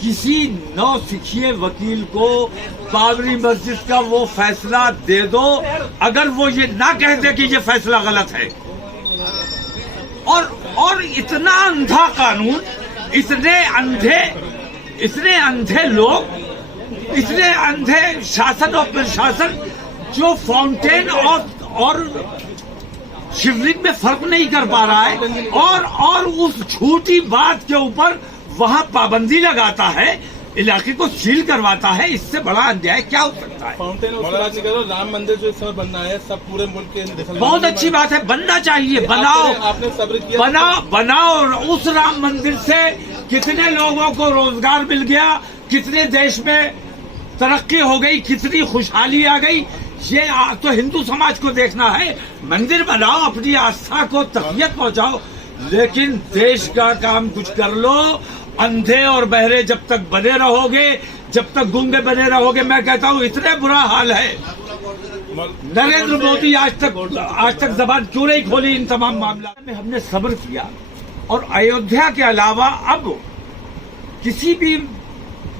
किसी नौसिखिए वकील को बाबरी मस्जिद का वो फैसला दे दो, अगर वो ये ना कह दे कि ये फैसला गलत है। और इतना अंधा कानून, इतने अंधे लोग, इतने अंधे शासन और प्रशासन जो फाउंटेन और शिवलिंग में फर्क नहीं कर पा रहा है और उस झूठी बात के ऊपर वहां पाबंदी लगाता है, इलाके को सील करवाता है। इससे बड़ा अन्याय क्या हो सकता है? फाउंटेन राम मंदिर जो इस समय बनना है, सब पूरे मुल्क के बहुत अच्छी बात है, बनना चाहिए, बनाओ। आपने सब्र किया, बनाओ। उस राम मंदिर से कितने लोगों को रोजगार मिल गया, कितने देश में तरक्की हो गई, कितनी खुशहाली आ गई। ये तो हिंदू समाज को देखना है। मंदिर बनाओ, अपनी आस्था को तक़वियत पहुंचाओ, लेकिन देश का काम कुछ कर लो। अंधे और बहरे जब तक बने रहोगे, जब तक गूंगे बने रहोगे, मैं कहता हूँ इतने बुरा हाल है। नरेंद्र मोदी आज तक जबान क्यों नहीं खोली इन तमाम मामला में? हमने सब्र किया और अयोध्या के अलावा अब किसी भी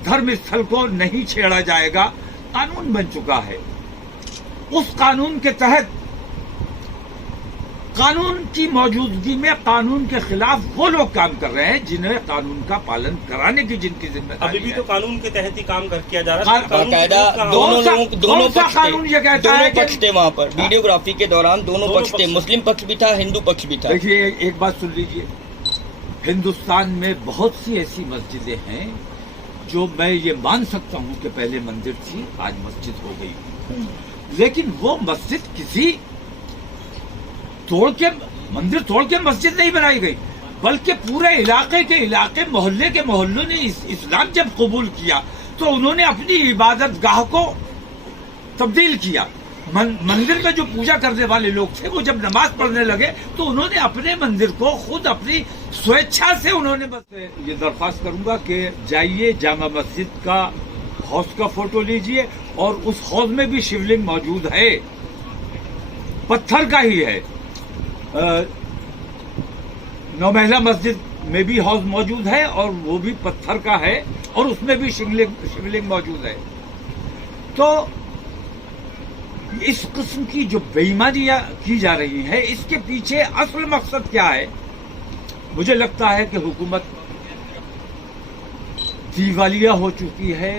धर्म स्थल को नहीं छेड़ा जाएगा। कानून बन चुका है। उस कानून के तहत, कानून की मौजूदगी में कानून के खिलाफ वो लोग काम कर रहे हैं जिन्हें कानून का पालन कराने की जिनकी जिम्मेदारी। अभी भी तो कानून के तहत ही काम किया जा रहा है। दोनों कानून ये कहता है पक्ष थे वहाँ पर। वीडियोग्राफी के दौरान दोनों पक्ष थे, मुस्लिम पक्ष भी था, हिंदू पक्ष भी था। देखिए, एक बात सुन लीजिए, हिंदुस्तान में बहुत सी ऐसी मस्जिदें हैं जो मैं ये मान सकता हूँ कि पहले मंदिर थी, आज मस्जिद हो गई, लेकिन वो मस्जिद किसी मंदिर तोड़ के मस्जिद नहीं बनाई गई, बल्कि पूरे इलाके मोहल्ले के मोहल्लों ने इस्लाम जब कबूल किया तो उन्होंने अपनी इबादत गाह को तब्दील किया। मंदिर में जो पूजा करने वाले लोग थे वो जब नमाज पढ़ने लगे तो उन्होंने अपने मंदिर को खुद अपनी स्वेच्छा से उन्होंने, बस ये दरख्वास्त करूंगा कि जाइए जामा मस्जिद का हौज का फोटो लीजिए और उस हौज में भी शिवलिंग मौजूद है, पत्थर का ही है। नौमहला मस्जिद में भी हौज मौजूद है और वो भी पत्थर का है और उसमें भी शिवलिंग मौजूद है। तो इस किस्म की जो बेईमानियां की जा रही है, इसके पीछे असल मकसद क्या है? मुझे लगता है कि हुकूमत दिवालिया हो चुकी है,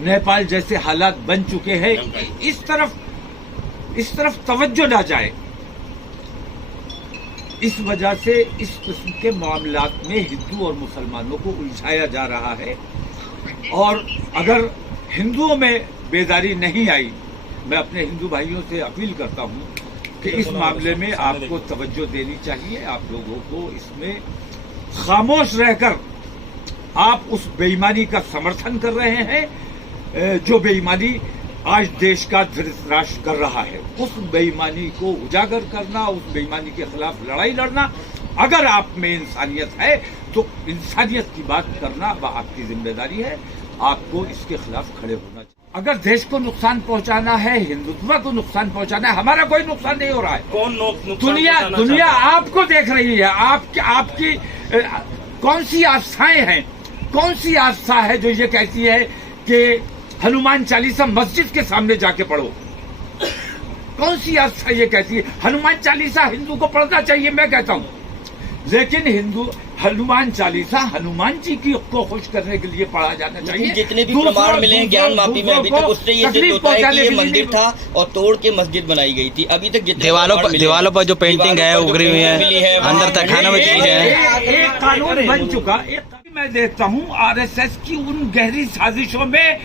नेपाल जैसे हालात बन चुके हैं। इस तरफ तवज्जो ना जाए, इस वजह से इस किस्म के मामलात में हिंदू और मुसलमानों को उलझाया जा रहा है। और अगर हिंदुओं में बेदारी नहीं आई, मैं अपने हिंदू भाइयों से अपील करता हूं कि इस मामले में आपको तवज्जो देनी चाहिए। आप लोगों को इसमें खामोश रहकर आप उस बेईमानी का समर्थन कर रहे हैं जो बेईमानी आज देश का धृतराष्ट्र कर रहा है। उस बेईमानी को उजागर करना, उस बेईमानी के खिलाफ लड़ाई लड़ना, अगर आप में इंसानियत है तो इंसानियत की बात करना वह आपकी जिम्मेदारी है। आपको इसके खिलाफ खड़े होना चाहिए। अगर देश को नुकसान पहुंचाना है, हिंदुत्व को नुकसान पहुंचाना है, हमारा कोई नुकसान नहीं हो रहा है। दुनिया आपको देख रही है। आपकी कौन सी आस्थाएं हैं? कौन सी आस्था है जो ये कहती है कि हनुमान चालीसा मस्जिद के सामने जाके पढ़ो? कौन सी आस्था ये कहती है? हनुमान चालीसा हिंदू को पढ़ना चाहिए, मैं कहता हूँ, लेकिन हनुमान चालीसा हनुमान जी को खुश करने के लिए पढ़ा जाना चाहिए। जितने भी प्रमाण मिले हैं ज्ञान माफी में अभी तक, उससे ये सिद्ध होता है कि ये मंदिर था और तोड़ के मस्जिद बनाई गई थी। अभी तक दीवालों पर जो पेंटिंग है उगरी हुई है, अंदर तहखानों में चीजें हैं। एक कानून बन चुका। मैं देखता हूँ आरएसएस की उन गहरी साजिशों में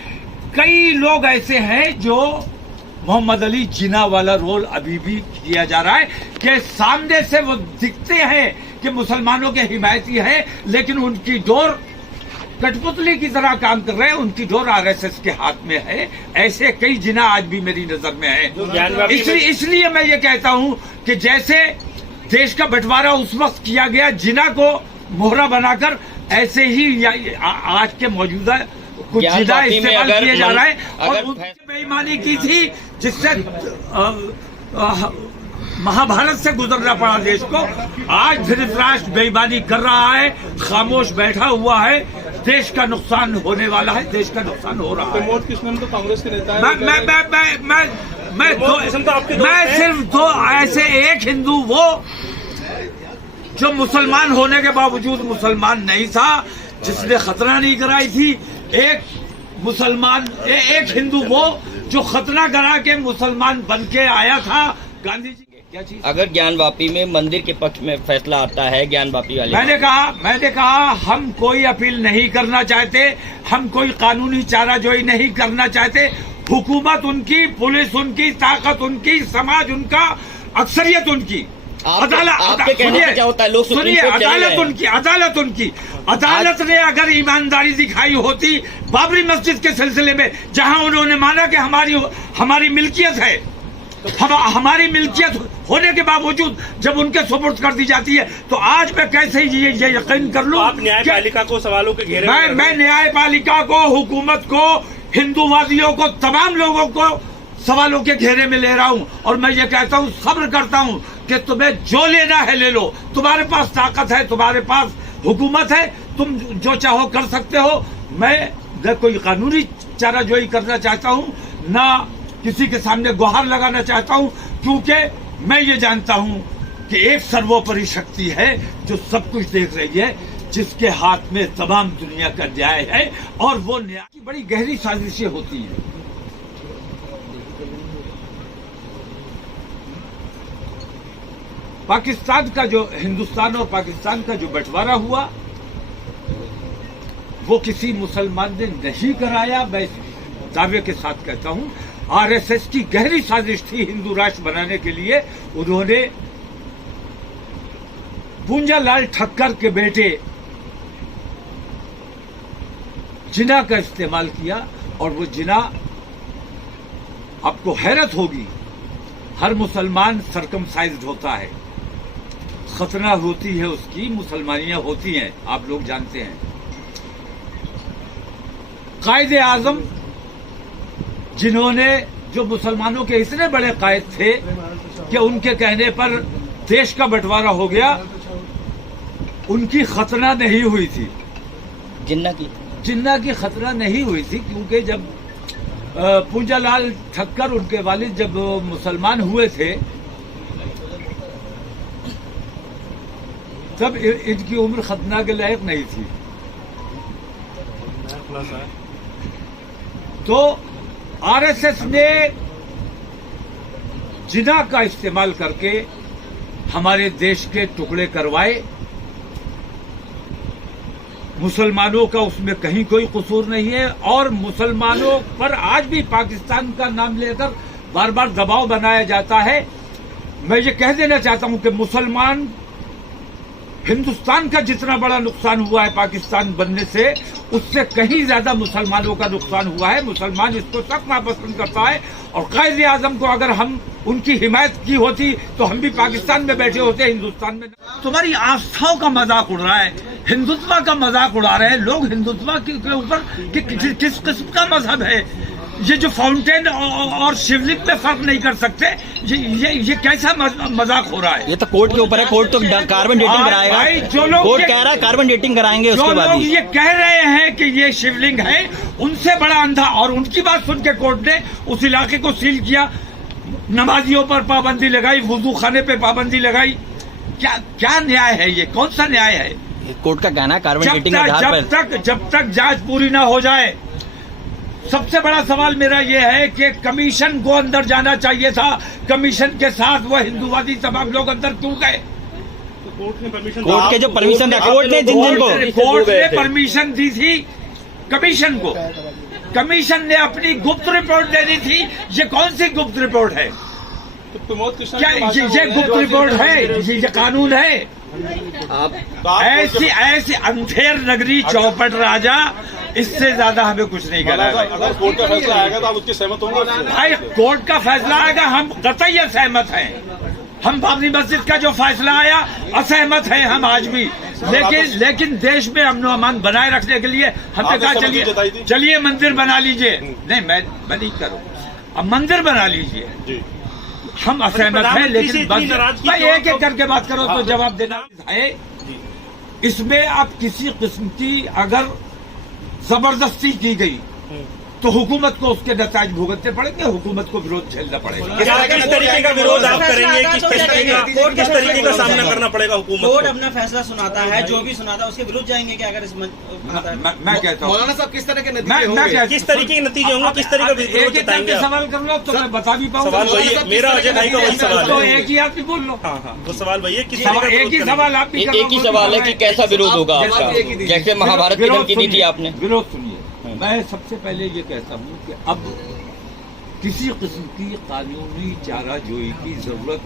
कई लोग ऐसे हैं जो मोहम्मद अली जिन्ना वाला रोल अभी भी किया जा रहा है कि सामने से वो दिखते हैं कि मुसलमानों के हिमायती है, लेकिन उनकी डोर कठपुतली की तरह काम कर रहे हैं, उनकी डोर आरएसएस के हाथ में है। ऐसे कई जिन्ना आज भी मेरी नजर में है। इसलिए मैं ये कहता हूं कि जैसे देश का बंटवारा उस वक्त किया गया जिन्ना को मोहरा बनाकर, ऐसे ही आज के मौजूदा कुछ जिन्ना इस्तेमाल किए जा रहा है। और उनकी बेईमानी की थी जिससे महाभारत से गुजरना पड़ा देश को। आज धृतराष्ट्र बेईमानी कर रहा है, खामोश बैठा हुआ है। देश का नुकसान होने वाला है, देश का नुकसान हो रहा है। प्रमोद कृष्णन तो कांग्रेस के नेता है। मैं सिर्फ दो ऐसे, एक हिंदू वो जो मुसलमान होने के बावजूद मुसलमान नहीं था, जिसने खतना नहीं कराई थी, एक मुसलमान एक हिंदू वो जो खतना करा के मुसलमान बन के आया था। गांधी जी क्या चीज, अगर ज्ञानवापी में मंदिर के पक्ष में फैसला आता है ज्ञानवापी वाले, मैंने कहा हम कोई अपील नहीं करना चाहते, हम कोई कानूनी चाराजोई नहीं करना चाहते। हुकूमत उनकी, पुलिस उनकी, ताकत उनकी, समाज उनका, अक्सरियत उनकी, आपके कहने से क्या होता है? लोग सुनिए, अदालत उनकी अदालत ने अगर ईमानदारी दिखाई होती बाबरी मस्जिद के सिलसिले में, जहां उन्होंने माना कि हमारी मिल्कियत है, हमारी मिल्कियत होने के बावजूद जब उनके सुपुर्द कर दी जाती है, तो आज मैं कैसे ये यकीन कर लूं? आप न्यायपालिका को सवालों के घेरे में, मैं न्यायपालिका को, हुकूमत को, हिंदूवादियों को, तमाम लोगों को सवालों के घेरे में ले रहा हूं। और मैं ये कहता हूं, सब्र करता हूं कि तुम्हें जो लेना है ले लो, तुम्हारे पास ताकत है, तुम्हारे पास हुकूमत है, तुम जो चाहो कर सकते हो। मैं कोई कानूनी चाराजोई करना चाहता हूं, ना किसी के सामने गुहार लगाना चाहता हूं, क्योंकि मैं ये जानता हूं कि एक सर्वोपरि शक्ति है जो सब कुछ देख रही है, जिसके हाथ में तमाम दुनिया का न्याय है, और वो न्याय की बड़ी गहरी साजिशें होती हैं। पाकिस्तान का जो, हिंदुस्तान और पाकिस्तान का जो बंटवारा हुआ, वो किसी मुसलमान ने नहीं कराया। मैं दावे के साथ कहता हूं, आरएसएस की गहरी साजिश थी हिंदू राष्ट्र बनाने के लिए। उन्होंने पूंजालाल ठक्कर के बेटे जिना का इस्तेमाल किया, और वो जिना, आपको हैरत होगी, हर मुसलमान सरकमसाइज्ड होता है, खतना होती है उसकी, मुसलमानियां होती हैं, आप लोग जानते हैं। कायदे आजम, जिन्होंने, जो मुसलमानों के इतने बड़े कायद थे कि उनके कहने पर देश का बंटवारा हो गया, उनकी खतना नहीं हुई थी। जिन्ना की खतना नहीं हुई थी, क्योंकि जब पूंजालाल ठक्कर, उनके वालिद, जब मुसलमान हुए थे, तब इनकी उम्र खतना के लायक नहीं थी। तो आरएसएस ने जिना का इस्तेमाल करके हमारे देश के टुकड़े करवाए। मुसलमानों का उसमें कहीं कोई कसूर नहीं है, और मुसलमानों पर आज भी पाकिस्तान का नाम लेकर बार बार दबाव बनाया जाता है। मैं ये कह देना चाहता हूं कि मुसलमान, हिंदुस्तान का जितना बड़ा नुकसान हुआ है पाकिस्तान बनने से, उससे कहीं ज्यादा मुसलमानों का नुकसान हुआ है। मुसलमान इसको सब नापसंद करता है, और कायदे आजम को अगर हम उनकी हिमायत की होती तो हम भी पाकिस्तान में बैठे होते, हिंदुस्तान में। तुम्हारी आस्थाओं का मजाक उड़ रहा है, हिंदुत्व का मजाक उड़ा रहे हैं लोग। हिंदुत्व के ऊपर किस किस्म का मजहब है? ये जो फाउंटेन और शिवलिंग में फर्क नहीं कर सकते, ये कैसा मजाक हो रहा है? ये तो कोर्ट के ऊपर है, कोर्ट तो कार्बन डेटिंग कराएगा। भाई, जो लोग कोर्ट कह रहा है कार्बन डेटिंग कराएंगे, उसके बाद लोग ये कह रहे हैं कि ये शिवलिंग है, उनसे बड़ा अंधा, और उनकी बात सुन के कोर्ट ने उस इलाके को सील किया, नमाजियों पर पाबंदी लगाई, वुजू खाने पे पाबंदी लगाई। क्या न्याय है ये? कौन सा न्याय है? कोर्ट का कहना है कार्बन डेटिंग के आधार पर। जब तक जांच पूरी ना हो जाए, सबसे बड़ा सवाल मेरा ये है कि कमीशन को अंदर जाना चाहिए था। कमीशन के साथ वो हिंदूवादी तमाम लोग अंदर क्यों गए? कोर्ट के जो परमिशन था, कोर्ट ने कोर्ट ने परमिशन दी थी कमीशन को। कमीशन ने अपनी गुप्त रिपोर्ट देनी थी। ये कौन सी गुप्त रिपोर्ट है? क्या ये गुप्त रिपोर्ट है? ये कानून है? ऐसी अंधेर नगरी चौपट राजा, इससे ज्यादा हमें कुछ नहीं करना। अगर कोर्ट का फैसला आएगा तो आप उसकी सहमत होंगे? भाई, कोर्ट का फैसला आएगा, हम कतई सहमत हैं। हम बाबरी मस्जिद का जो फैसला आया, असहमत हैं हम आज भी, लेकिन देश में अमन अमान बनाए रखने के लिए हमने कहा चलिए मंदिर बना लीजिए। नहीं, मैं नहीं करूँ, अब मंदिर बना लीजिए। हम असहमत हैं, लेकिन भाई एक एक करके बात करो तो जवाब देना है। इसमें आप किसी किस्म की अगर जबरदस्ती की गई तो हुकूमत को उसके नताज भुगतने पड़ेंगे, हुकूमत को विरोध झेलना पड़ेगा। किस तरीके का विरोध आप करेंगे, किस तरीके का सामना करना पड़ेगा हुकूमत कोर्ट को? अपना फैसला सुनाता है, जो भी सुनाता है उसके विरुद्ध जाएंगे क्या? अगर इस मैं कहता हूँ मौलाना साहब किस तरह के मैं नतीजे होंगे? कहता किस तरीके के नतीजे होंगे, किस तरीके का विरोध एक एक जताएंगे करके आप? सवाल कर लो तो मैं बता भी पाऊंगा। सवाल वही है, मेरा अजय भाई का वही सवाल तो है। एक ही आदमी बोल लो। हाँ हाँ, वो सवाल वही है, किस तरीके का एक विरोध ही करेंगे? सवाल आप भी कर लो, एक ही सवाल है कि कैसा विरोध होगा आपका, जैसे महाभारत की धमकी दी थी आपने। विरोध सुनिए, मैं सबसे पहले ये कहता हूँ कि अब किसी किस्म की कानूनी चाराजोई की जरूरत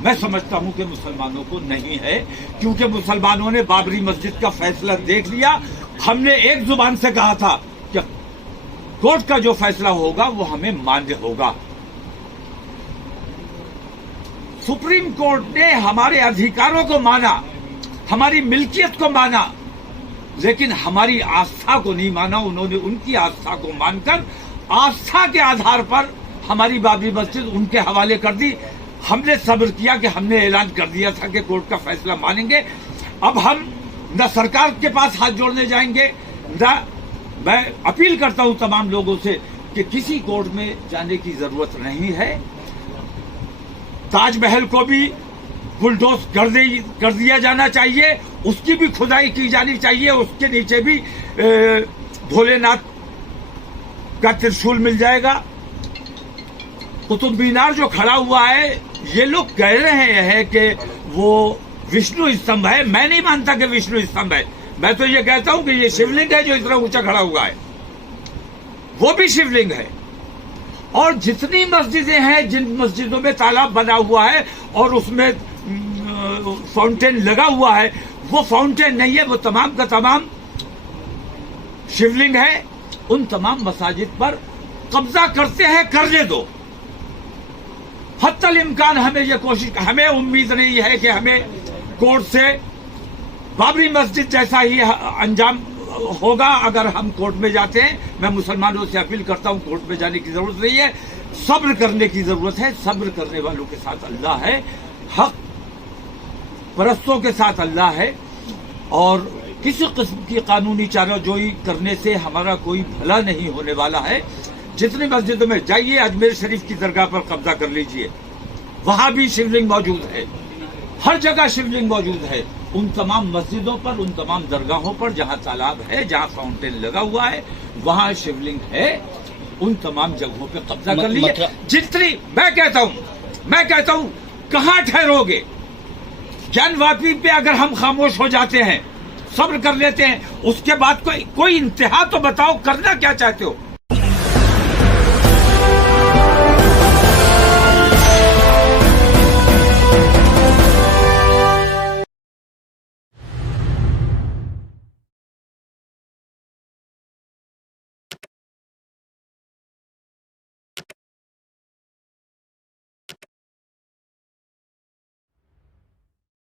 मैं समझता हूँ कि मुसलमानों को नहीं है, क्योंकि मुसलमानों ने बाबरी मस्जिद का फैसला देख लिया। हमने एक जुबान से कहा था कि कोर्ट का जो फैसला होगा वो हमें मान्य होगा। सुप्रीम कोर्ट ने हमारे अधिकारों को माना, हमारी मिल्कियत को माना, लेकिन हमारी आस्था को नहीं माना। उन्होंने उनकी आस्था को मानकर आस्था के आधार पर हमारी बाबरी मस्जिद उनके हवाले कर दी। हमने सब्र किया कि हमने ऐलान कर दिया था कि कोर्ट का फैसला मानेंगे। अब हम न सरकार के पास हाथ जोड़ने जाएंगे, न मैं अपील करता हूं तमाम लोगों से कि किसी कोर्ट में जाने की जरूरत नहीं है। ताजमहल को भी बुलडोज कर दिया जाना चाहिए, उसकी भी खुदाई की जानी चाहिए, उसके नीचे भी भोलेनाथ का त्रिशूल मिल जाएगा। कुतुब मीनार जो खड़ा हुआ है, ये लोग कह रहे हैं कि वो विष्णु स्तंभ है। मैं नहीं मानता कि विष्णु स्तंभ है, मैं तो ये कहता हूं कि ये शिवलिंग है जो इतना ऊंचा खड़ा हुआ है, वो भी शिवलिंग है। और जितनी मस्जिदें हैं, जिन मस्जिदों में तालाब बना हुआ है और उसमें फाउंटेन लगा हुआ है, वो फाउंटेन नहीं है, वो तमाम का तमाम शिवलिंग है। उन तमाम मसाजिद पर कब्जा करते हैं, करने दो। हत्तल इम्कान हमें ये कोशिश, हमें उम्मीद नहीं है कि हमें कोर्ट से बाबरी मस्जिद जैसा ही अंजाम होगा अगर हम कोर्ट में जाते हैं। मैं मुसलमानों से अपील करता हूं, कोर्ट में जाने की जरूरत नहीं है, सब्र करने की जरूरत है। सब्र करने वालों के साथ अल्लाह है, हक परस्तों के साथ अल्लाह है, और किसी किस्म की कानूनी चाराजोई करने से हमारा कोई भला नहीं होने वाला है। जितनी मस्जिदों में जाइए, अजमेर शरीफ की दरगाह पर कब्जा कर लीजिए, वहां भी शिवलिंग मौजूद है, हर जगह शिवलिंग मौजूद है। उन तमाम मस्जिदों पर, उन तमाम दरगाहों पर जहां तालाब है, जहां फाउंटेन लगा हुआ है, वहां शिवलिंग है, उन तमाम जगहों पे कब्जा कर लीजिए। जितनी मैं कहता हूं कहां ठहरोगे? ज्ञानवापी पे अगर हम खामोश हो जाते हैं, सब्र कर लेते हैं, उसके बाद कोई इंतहा तो बताओ, करना क्या चाहते हो?